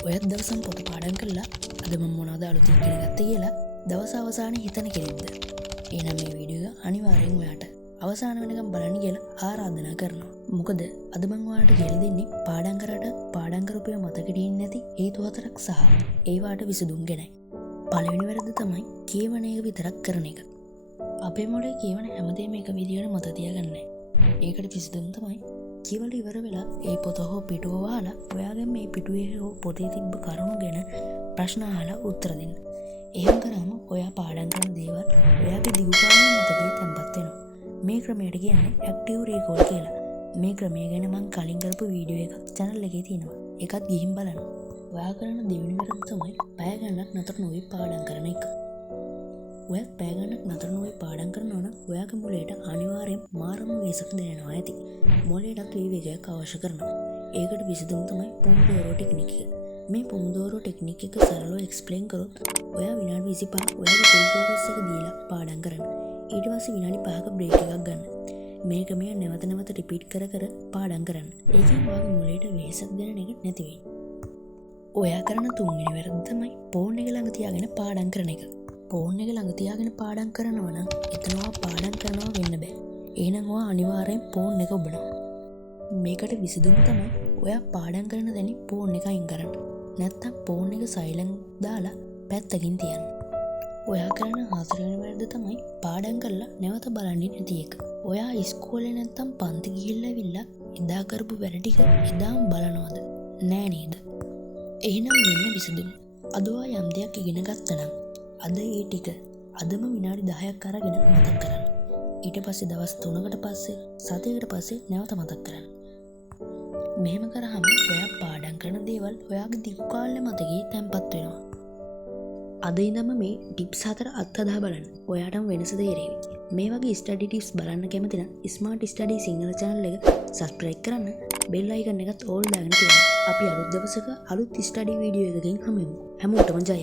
ඔයත් දවසම් පොත පාඩම් කරලා අද මම මොනවද අලුතින් ඉගෙන ගත්තේ කියලා දවස් අවසානයේ හිතන කෙනෙක්ද? එහෙනම් මේ වීඩියෝ එක අනිවාර්යෙන් ඔයාට අවසාන වෙනකම් බලන්න කියලා ආරාධනා කරනවා. මොකද අද මම ඔයාලට කියලා දෙන්නේ පාඩම් කරාට පාඩම් කරපුව මතකෙට ඉන්නේ නැති හේතු හතරක් සහ ඒවාට විසඳුම් ගැනයි. පළවෙනි වැරද්ද තමයි කියවන එක විතරක් කරන එක. අපේ මොලේ කියවන හැමදේම එක විදියට මතක තියාගන්නේ. ඒකට විසඳුම තමයි කියවල ඉවර වෙලා ඒ පොත හෝ පිටුව වහලා ඔයාගෙන් මේ පිටුවේ හෝ පොතේ තිබ්බ කරුණු ගැන ප්‍රශ්න අහලා උත්තර දෙන්න. එහෙම කරාම ඔයා පාඩම් කරන දේවල් ඔයාගේ දිගුකාලීන මතකයේ තැන්පත් වෙනවා. මේ ක්‍රමයට කියන්නේ ඇක්ටිව් රීකෝල් කියලා. මේ ක්‍රමය ගැන මම කලින් කරපු වීඩියෝ එකක් channel එකේ තියෙනවා. ඒකත් ගිහින් බලන්න. ඔයා කරන දෙවෙනි වැරද්ද තමයි පැය ගණනක් නතර නොවි පාඩම් කරන එක. ඔයත් පැය ගණනක් නතර නොවි පාඩම් කරනවා නම් ඔයාගේ මොළයට අනිවාර්යෙන් මාරම වෙසක් දැනෙනවා ඇති. මොළයටත් විවේකයක් අවශ්‍ය කරනවා. ඒකට විසඳුම තමයි පොමොඩෝරෝ ටෙක්නික් එක. මේ පොමොඩෝරෝ ටෙක්නික් එක සරලව එක්ස්ප්ලেইন කරොත් ඔයා විනාඩි 25 ඔයාගේ ෆුල් ෆෝකස් එක දීලා පාඩම් කරන්න. ඊට පස්සේ විනාඩි 5ක බ්‍රේක් එකක් ගන්න. මේක මේ නැවත නැවත රිපීට් කර කර පාඩම් කරන්න. ඒකෙන් ඔයාගේ මොළයට වෙසක් දැනෙන එක නැති වෙයි. ඔයා කරන තුන්වෙනි වැරද්ද තමයි ෆෝන් එක ළඟ තියාගෙන පාඩම් කරන එක. ෆෝන් එක ළඟ තියාගෙන පාඩම් කරනවා නම් එතනවා පාඩම් කරනවා වෙන්න බෑ. එහෙනම් ඔයා අනිවාර්යෙන් ෆෝන් එක ඔබනවා. මේකට විසඳුම තමයි ඔයා පාඩම් කරන තැනින් ෆෝන් එක අයින් කරන්න. නැත්තම් ෆෝන් එක සයිලන්ට් දාලා පැත්තකින් තියන්න. ඔයා කරන හතරවෙනි වැරද්ද තමයි පාඩම් කරලා නැවත බලන්නේ නැති එක. ඔයා ඉස්කෝලේ නැත්තම් පන්ති ගිහිල්ලා ඇවිල්ලා එදා කරපු වැඩ ටික එදාම බලනවද? නෑ නේද? එහෙනම් මෙන්න විසඳුම. අද ඔයා යම් දෙයක් ඉගෙන ගත්තා නම් අද ඒ ටික අදම විනාඩි 10ක් අරගෙන මතක් කරන්න. ඊට පස්සේ දවස් 3කට පස්සේ සතියකට පස්සේ නැවත මතක් කරන්න. මෙහෙම කරාම ඔයා පාඩම් කරන දේවල් ඔයාගේ දිගු කාලෙ මතකයේ තැන්පත් වෙනවා. අද ඉඳන්ම මේ ටිප්ස් 4 අත්හදා බලන්න. ඔයාටම වෙනස තේරෙවි. මේ වගේ ස්ටඩි ටිප්ස් බලන්න කැමති නම් ස්මාර්ට් ස්ටඩි සිංහල channel එක subscribe කරන්න. bell icon එකත් all දාගෙන තියන්න. අපි අලුත් දවසක අලුත් ස්ටඩි වීඩියෝ එකකින් හමු වෙමු. හැමෝටම ජය.